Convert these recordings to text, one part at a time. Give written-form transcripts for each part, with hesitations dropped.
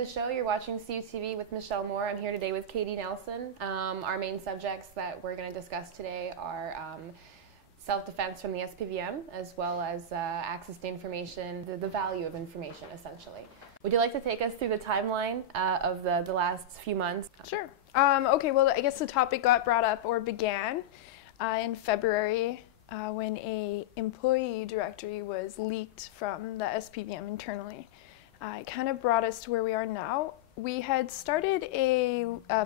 the show. You're watching CUTV with Michelle Moore. I'm here today with Katie Nelson. Our main subjects that we're going to discuss today are self-defense from the SPVM, as well as access to information, the value of information, essentially. Would you like to take us through the timeline of the last few months? Sure. Okay, well, I guess the topic got brought up or began in February when a employee directory was leaked from the SPVM internally. It kind of brought us to where we are now. We had started a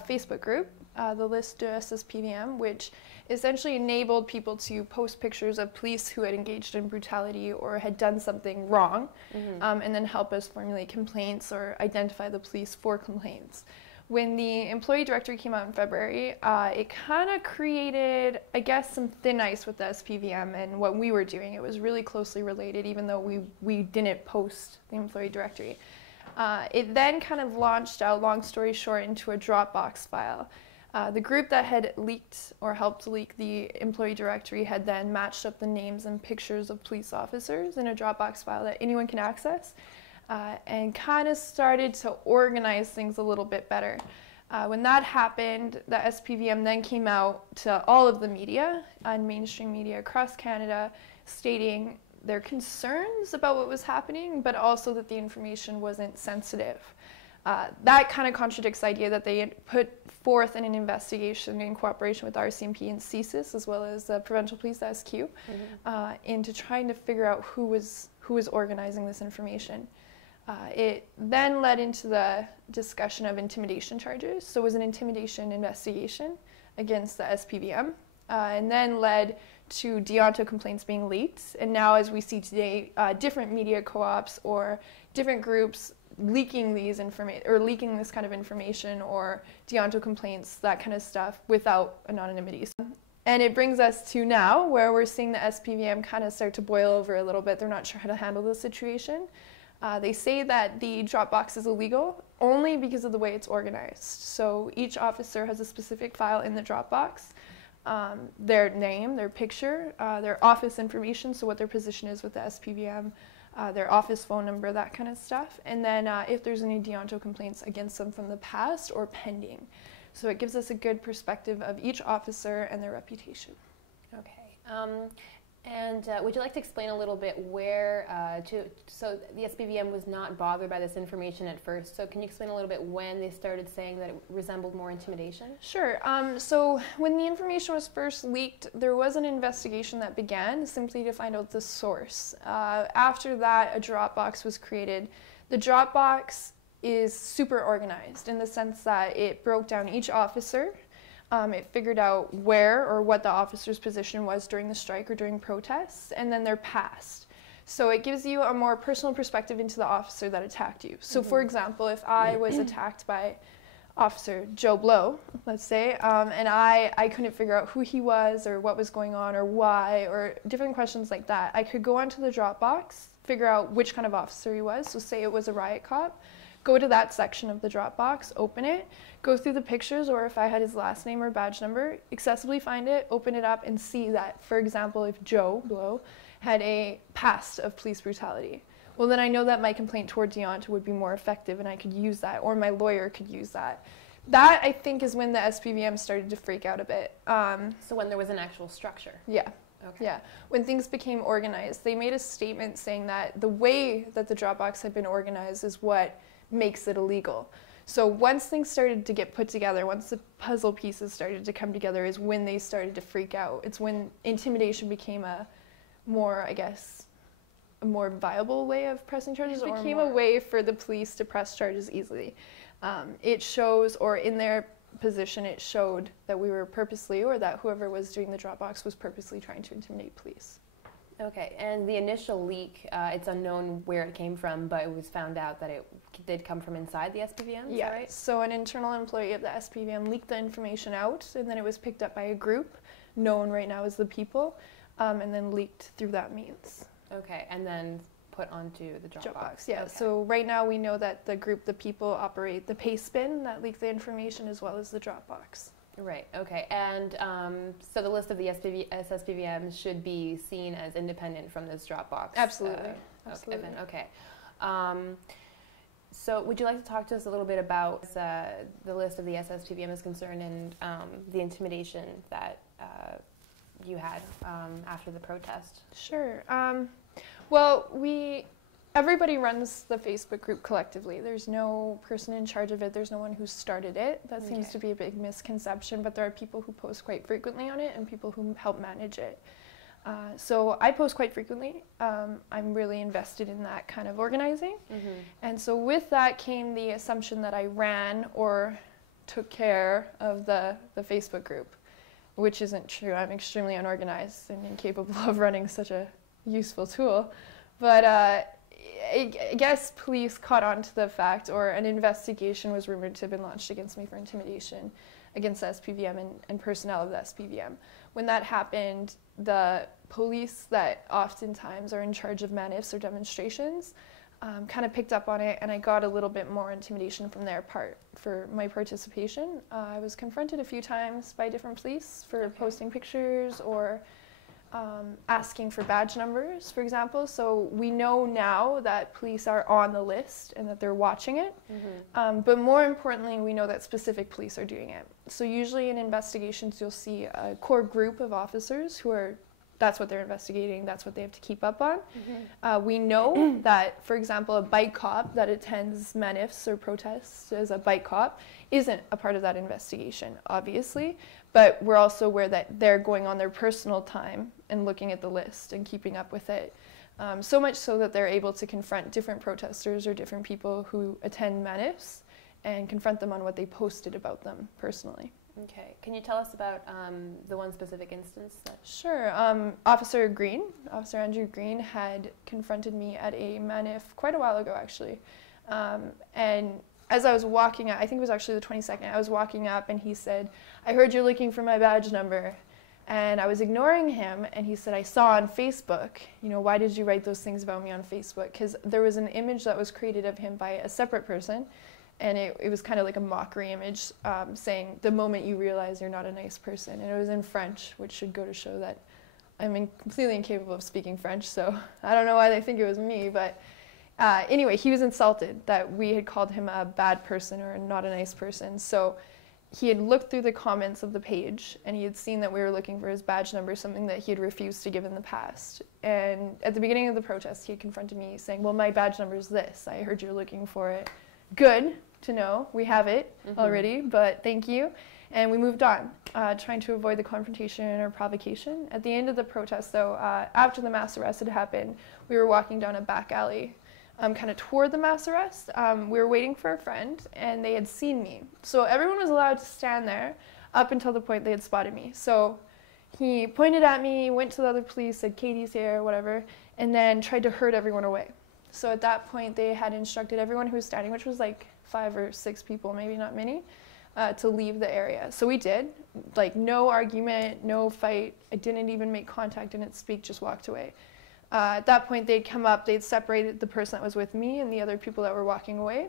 Facebook group, the List de SPVM, which essentially enabled people to post pictures of police who had engaged in brutality or had done something wrong, and then help us formulate complaints or identify the police for complaints. When the employee directory came out in February, it kind of created, I guess, some thin ice with the SPVM and what we were doing. It was really closely related, even though we didn't post the employee directory. It then kind of launched out, long story short, into a Dropbox file. The group that had leaked or helped leak the employee directory had then matched up the names and pictures of police officers in a Dropbox file that anyone can access. And kind of started to organize things a little bit better. When that happened, the SPVM then came out to all of the media and mainstream media across Canada, stating their concerns about what was happening, but also that the information wasn't sensitive. That kind of contradicts the idea that they put forth in an investigation in cooperation with RCMP and CSIS, as well as the Provincial Police SQ, into trying to figure out who was organizing this information. It then led into the discussion of intimidation charges. So it was an intimidation investigation against the SPVM, and then led to deonto complaints being leaked. And now, as we see today, different media co-ops or different groups leaking these leaking this kind of information or deonto complaints, that kind of stuff, without anonymity. And it brings us to now, where we're seeing the SPVM kind of start to boil over a little bit. They're not sure how to handle the situation. They say that the Dropbox is illegal only because of the way it's organized. So each officer has a specific file in the Dropbox, their name, their picture, their office information, so what their position is with the SPVM, their office phone number, that kind of stuff, and then if there's any deonto complaints against them from the past or pending. So it gives us a good perspective of each officer and their reputation. Okay. And would you like to explain a little bit where, so the SPVM was not bothered by this information at first, so can you explain a little bit when they started saying that it resembled more intimidation? Sure. So when the information was first leaked, there was an investigation that began simply to find out the source. After that, a Dropbox was created. The Dropbox is super organized in the sense that it broke down each officer. It figured out where or what the officer's position was during the strike or during protests, and then their past. So it gives you a more personal perspective into the officer that attacked you. So for example, if I was attacked by Officer Joe Blow, let's say, and I couldn't figure out who he was or what was going on or why or different questions like that, I could go onto the Dropbox, figure out which kind of officer he was. So say it was a riot cop. Go to that section of the Dropbox, open it, go through the pictures, or if I had his last name or badge number, accessibly find it, open it up, and see that, for example, if Joe Blow had a past of police brutality, well, then I know that my complaint toward deonto would be more effective, and I could use that, or my lawyer could use that. That, I think, is when the SPVM started to freak out a bit. So when there was an actual structure? Yeah. Okay. Yeah, when things became organized, they made a statement saying that the way that the Dropbox had been organized is what makes it illegal. So once things started to get put together, once the puzzle pieces started to come together, is when they started to freak out. It's when intimidation became a more, I guess, a more viable way of pressing charges. It became a way for the police to press charges easily. It shows, or in their position, it showed that we were purposely, or that whoever was doing the Dropbox was purposely trying to intimidate police. Okay, and the initial leak, it's unknown where it came from, but it was found out that it did come from inside the SPVM, is that right? So an internal employee of the SPVM leaked the information out, and then it was picked up by a group, known right now as the People, and then leaked through that means. Okay, and then put onto the Dropbox. Yeah, okay. So right now we know that the group, the People, operate the pastebin that leaked the information as well as the Dropbox. Right, okay, and so the list of the SPVMs should be seen as independent from this Dropbox? Absolutely. Absolutely. Okay. So would you like to talk to us a little bit about the list of the SPVM is concerned and the intimidation that you had after the protest? Sure. Well, everybody runs the Facebook group collectively. There's no person in charge of it. There's no one who started it. That seems to be a big misconception, but there are people who post quite frequently on it and people who help manage it. So I post quite frequently. I'm really invested in that kind of organizing. And so with that came the assumption that I ran or took care of the Facebook group, which isn't true. I'm extremely unorganized and incapable of running such a useful tool. But I guess police caught on to the fact, or an investigation was rumored to have been launched against me for intimidation against the SPVM and personnel of the SPVM. When that happened, the police that oftentimes are in charge of manifs or demonstrations kind of picked up on it, and I got a little bit more intimidation from their part for my participation. I was confronted a few times by different police for posting pictures or asking for badge numbers, for example. So we know now that police are on the list and that they're watching it. But more importantly, we know that specific police are doing it. So usually in investigations, you'll see a core group of officers who are, that's what they're investigating, that's what they have to keep up on. We know that, for example, a bike cop that attends manifs or protests as a bike cop isn't a part of that investigation, obviously, but we're also aware that they're going on their personal time and looking at the list and keeping up with it. So much so that they're able to confront different protesters or different people who attend manifs and confront them on what they posted about them personally. Okay. Can you tell us about the one specific instance? Sure. Officer Andrew Green had confronted me at a manif quite a while ago, actually. And as I was walking up, I think it was actually the 22nd, I was walking up and he said, "I heard you're looking for my badge number." And I was ignoring him, and he said, "I saw on Facebook, you know, why did you write those things about me on Facebook?" Because there was an image that was created of him by a separate person, and it was kind of like a mockery image saying, "The moment you realize you're not a nice person." And it was in French, which should go to show that I'm completely incapable of speaking French, so I don't know why they think it was me, but anyway, he was insulted that we had called him a bad person or not a nice person. So he had looked through the comments of the page and he had seen that we were looking for his badge number, something that he had refused to give in the past. And at the beginning of the protest, he had confronted me saying, "Well, my badge number is this. I heard you're looking for it." Good to know. We have it already, but thank you. And we moved on, trying to avoid the confrontation or provocation. At the end of the protest, though, after the mass arrest had happened, we were walking down a back alley kind of toward the mass arrest. We were waiting for a friend, and they had seen me. So everyone was allowed to stand there up until the point they had spotted me. So he pointed at me, went to the other police, said, "Katie's here," whatever, and then tried to herd everyone away. So at that point, they had instructed everyone who was standing, which was like 5 or 6 people, maybe not many, to leave the area. So we did. Like, no argument, no fight. I didn't even make contact, didn't speak, just walked away. At that point, they'd come up, they'd separated the person that was with me and the other people that were walking away.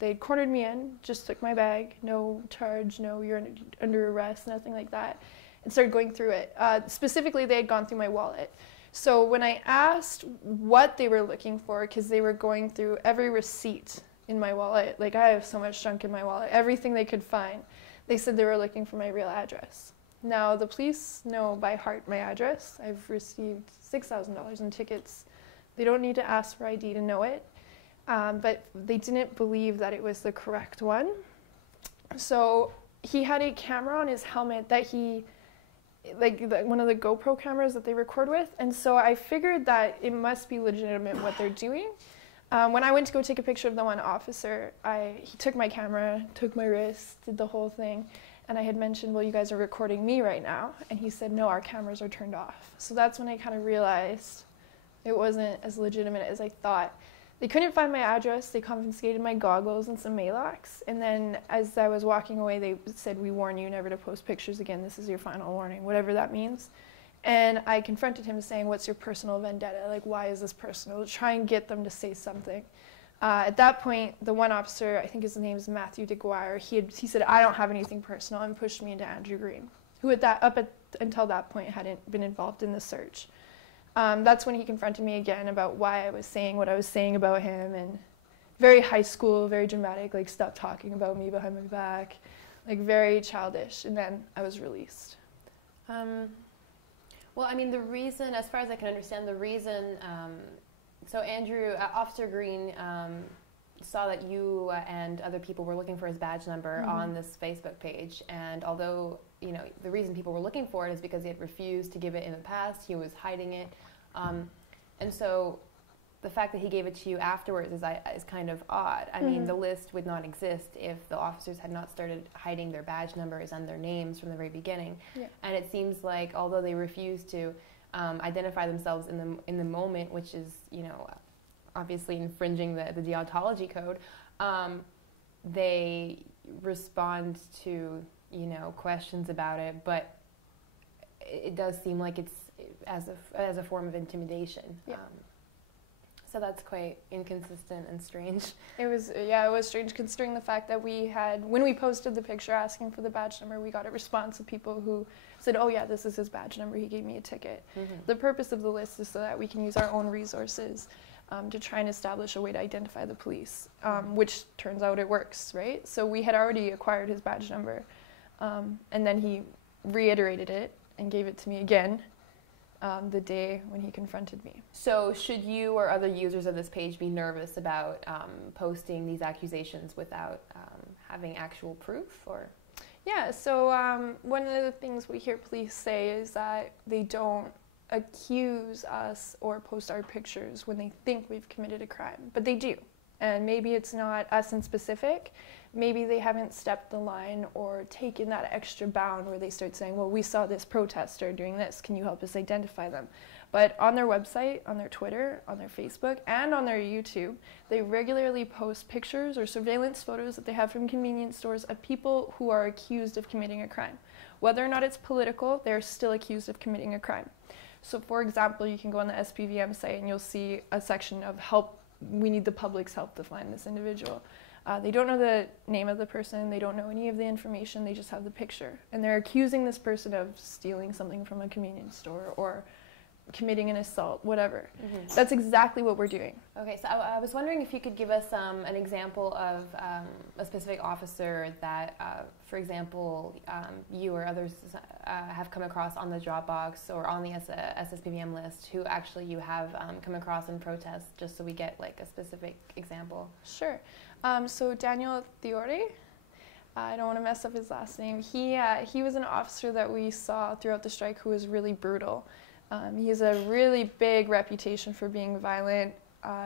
They'd cornered me in, just took my bag, no charge, no you're under arrest, nothing like that, and started going through it. Specifically, they had gone through my wallet. So when I asked what they were looking for, because they were going through every receipt in my wallet, like I have so much junk in my wallet, everything they could find, they said they were looking for my real address. Now, the police know by heart my address. I've received $6,000 in tickets. They don't need to ask for ID to know it, but they didn't believe that it was the correct one. So he had a camera on his helmet that one of the GoPro cameras that they record with, and so I figured that it must be legitimate what they're doing. When I went to go take a picture of the one officer, he took my camera, took my wrist, did the whole thing. And I had mentioned, "Well, you guys are recording me right now." And he said, "No, our cameras are turned off." So that's when I kind of realized it wasn't as legitimate as I thought. They couldn't find my address. They confiscated my goggles and some mailbox. And then as I was walking away, they said, "We warn you never to post pictures again. This is your final warning," whatever that means. And I confronted him saying, "What's your personal vendetta? Like, why is this personal?" To try and get them to say something. At that point, the one officer, I think his name is Matthew DeGuire, he said, "I don't have anything personal," and pushed me into Andrew Green, who until that point hadn't been involved in the search. That's when he confronted me again about why I was saying what I was saying about him and very high school, very dramatic, like stop talking about me behind my back, like very childish. And then I was released. Well, I mean, the reason, as far as I can understand, the reason, so Andrew, Officer Green, saw that you and other people were looking for his badge number on this Facebook page, and although, you know, the reason people were looking for it is because he had refused to give it in the past, he was hiding it, and so the fact that he gave it to you afterwards is kind of odd. I mean, the list would not exist if the officers had not started hiding their badge numbers and their names from the very beginning. Yeah. And it seems like, although they refused to identify themselves in the moment, which is, you know, obviously infringing the deontology code, they respond to, you know, questions about it, but it does seem like it's as a form of intimidation. Yeah. So that's quite inconsistent and strange. It was strange considering the fact that when we posted the picture asking for the badge number, we got a response of people who said, oh yeah, this is his badge number, he gave me a ticket. The purpose of the list is so that we can use our own resources to try and establish a way to identify the police, which turns out it works, right? So we had already acquired his badge number, and then he reiterated it and gave it to me again the day when he confronted me. So should you or other users of this page be nervous about posting these accusations without having actual proof, or? Yeah, so one of the things we hear police say is that they don't accuse us or post our pictures when they think we've committed a crime, but they do. And maybe it's not us in specific, maybe they haven't stepped the line or taken that extra bound where they start saying, well, we saw this protester doing this, can you help us identify them? But on their website, on their Twitter, on their Facebook, and on their YouTube, they regularly post pictures or surveillance photos that they have from convenience stores of people who are accused of committing a crime. Whether or not it's political, they're still accused of committing a crime. So for example, you can go on the SPVM site and you'll see a section of help, we need the public's help to find this individual. They don't know the name of the person, they don't know any of the information, they just have the picture. And they're accusing this person of stealing something from a convenience store or committing an assault, whatever. That's exactly what we're doing. Okay, so I was wondering if you could give us an example of a specific officer that, for example, you or others have come across on the Dropbox or on the SSPVM list who actually you have come across in protest, just so we get like a specific example. Sure. So Daniel Theore, I don't want to mess up his last name. He was an officer that we saw throughout the strike who was really brutal. He has a really big reputation for being violent.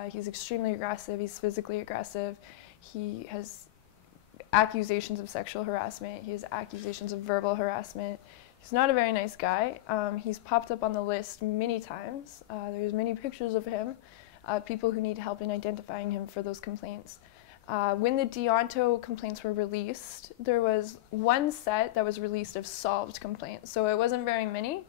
He's extremely aggressive. He's physically aggressive. He has accusations of sexual harassment. He has accusations of verbal harassment. He's not a very nice guy. He's popped up on the list many times. There's many pictures of him, people who need help in identifying him for those complaints. When the Deonto complaints were released, there was one set that was released of solved complaints. So it wasn't very many.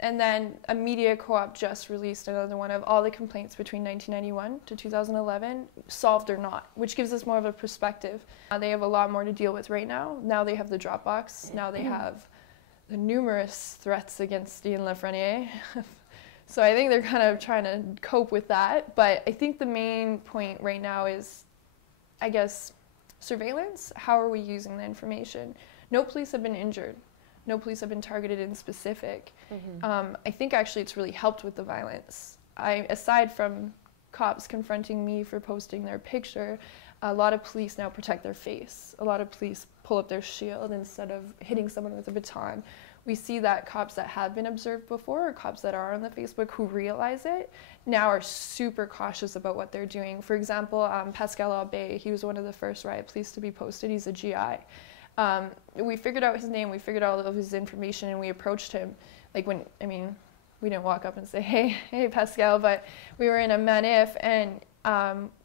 And then a media co-op just released another one of all the complaints between 1991 to 2011, solved or not, which gives us more of a perspective. They have a lot more to deal with right now. Now they have the Dropbox. Now they have the numerous threats against Ian Lafreniere. So I think they're kind of trying to cope with that. But I think the main point right now is, I guess, surveillance. How are we using the information? No police have been injured. No police have been targeted in specific. I think actually it's really helped with the violence. Aside from cops confronting me for posting their picture, a lot of police now protect their face. A lot of police pull up their shield instead of hitting someone with a baton. We see that cops that have been observed before, or cops that are on the Facebook who realize it, now are super cautious about what they're doing. For example, Pascal Aubé, he was one of the first riot police to be posted. He's a GI. We figured out his name, we figured out all of his information, and we approached him. Like we didn't walk up and say, hey Pascal, but we were in a manif, and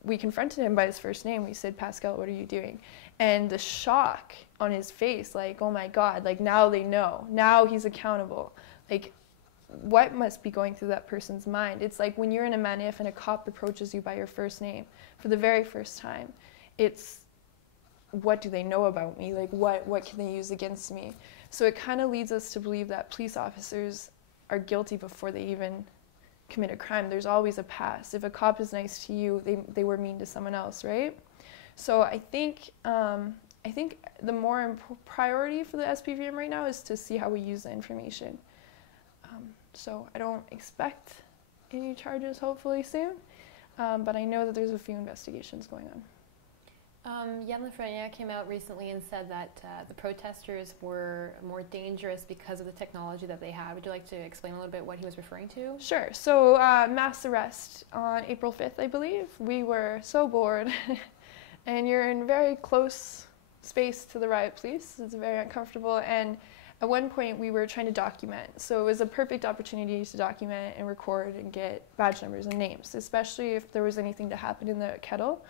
we confronted him by his first name. We said, Pascal, what are you doing? And the shock on his face, like, oh my God, like now they know, now he's accountable. Like, what must be going through that person's mind? It's like when you're in a manif and a cop approaches you by your first name for the very first time, it's, what do they know about me? Like, what can they use against me? So it kind of leads us to believe that police officers are guilty before they even commit a crime. There's always a past. If a cop is nice to you, they were mean to someone else, right? So I think the more priority for the SPVM right now is to see how we use the information. So I don't expect any charges hopefully soon, but I know that there's a few investigations going on. Jan Lafreniere came out recently and said that the protesters were more dangerous because of the technology that they had. Would you like to explain a little bit what he was referring to? Sure. So mass arrest on April 5th, I believe. We were so bored, and you're in very close space to the riot police. It's very uncomfortable, and at one point we were trying to document. So it was a perfect opportunity to document and record and get badge numbers and names, especially if there was anything to happen in the kettle.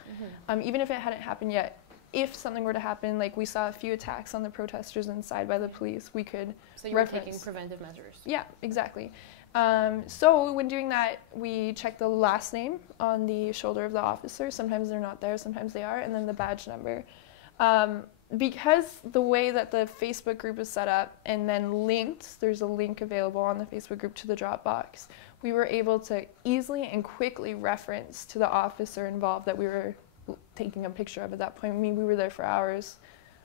Even if it hadn't happened yet, if something were to happen, like we saw a few attacks on the protesters inside by the police, we could So you were taking preventive measures? Yeah, exactly. So when doing that, we check the last name on the shoulder of the officer. Sometimes they're not there, sometimes they are, and then the badge number. Because the way that the Facebook group is set up and then linked, there's a link available on the Facebook group to the Dropbox, we were able to easily and quickly reference to the officer involved that we were taking a picture of at that point. I mean, we were there for hours.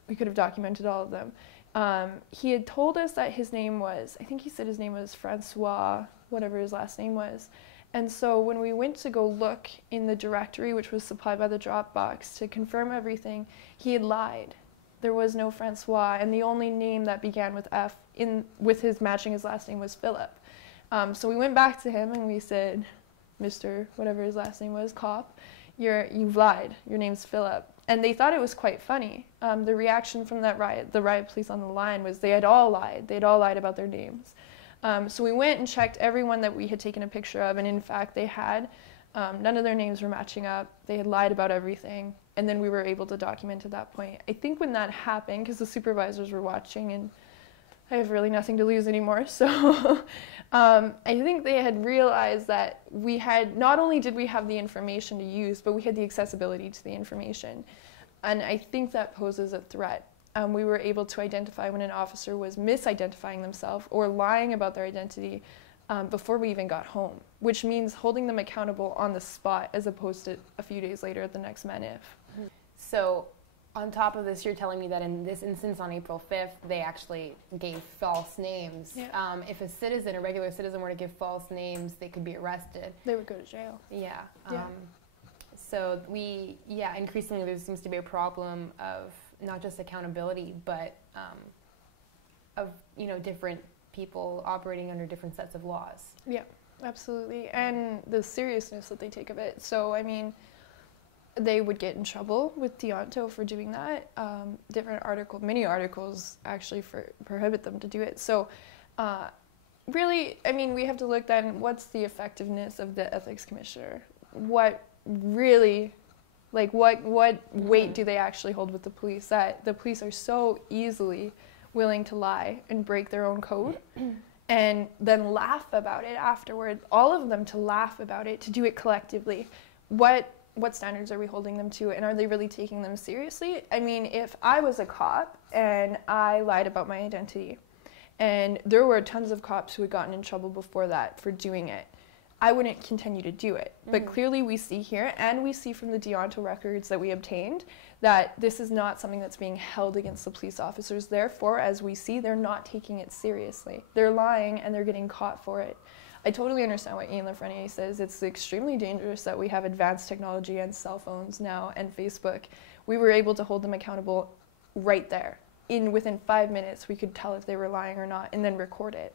We could have documented all of them. He had told us that his name was, I think he said his name was Francois, whatever his last name was. And so when we went to go look in the directory, which was supplied by the Dropbox, to confirm everything, he had lied. There was no Francois, and the only name that began with F with his matching his last name was Philip. So we went back to him and we said, Mr. whatever his last name was, cop, you've lied. Your name's Philip. And they thought it was quite funny. The reaction from the riot police on the line was they had all lied. They'd all lied about their names. So we went and checked everyone that we had taken a picture of, and in fact they had. None of their names were matching up. They had lied about everything, and then we were able to document at that point. I think when that happened, because the supervisors were watching, and I have really nothing to lose anymore, so I think they had realized that we had, not only did we have the information to use, but we had the accessibility to the information, and I think that poses a threat. We were able to identify when an officer was misidentifying themselves or lying about their identity before we even got home, which means holding them accountable on the spot as opposed to a few days later at the next manif. So on top of this, you're telling me that in this instance on April 5th, they actually gave false names. Yeah. If a regular citizen were to give false names, they could be arrested. They would go to jail. Yeah. So increasingly there seems to be a problem of not just accountability, but of, different people operating under different sets of laws. Yeah, absolutely. And the seriousness that they take of it. So, I mean, they would get in trouble with Toronto for doing that. Many articles actually prohibit them to do it. So, really, I mean, we have to look then, what's the effectiveness of the ethics commissioner? What really, what weight do they actually hold with the police? That the police are so easily willing to lie and break their own code and then laugh about it afterward, all of them to laugh about it, to do it collectively. What standards are we holding them to, and are they really taking them seriously? I mean, if I was a cop and I lied about my identity, and there were tons of cops who had gotten in trouble before that for doing it, I wouldn't continue to do it. But clearly we see here, and we see from the Deonto records that we obtained, that this is not something that's being held against the police officers. Therefore, as we see, they're not taking it seriously. They're lying and they're getting caught for it. I totally understand what Ian Lafreniere says. It's extremely dangerous that we have advanced technology and cell phones now and Facebook. We were able to hold them accountable right there. Within 5 minutes, we could tell if they were lying or not and then record it.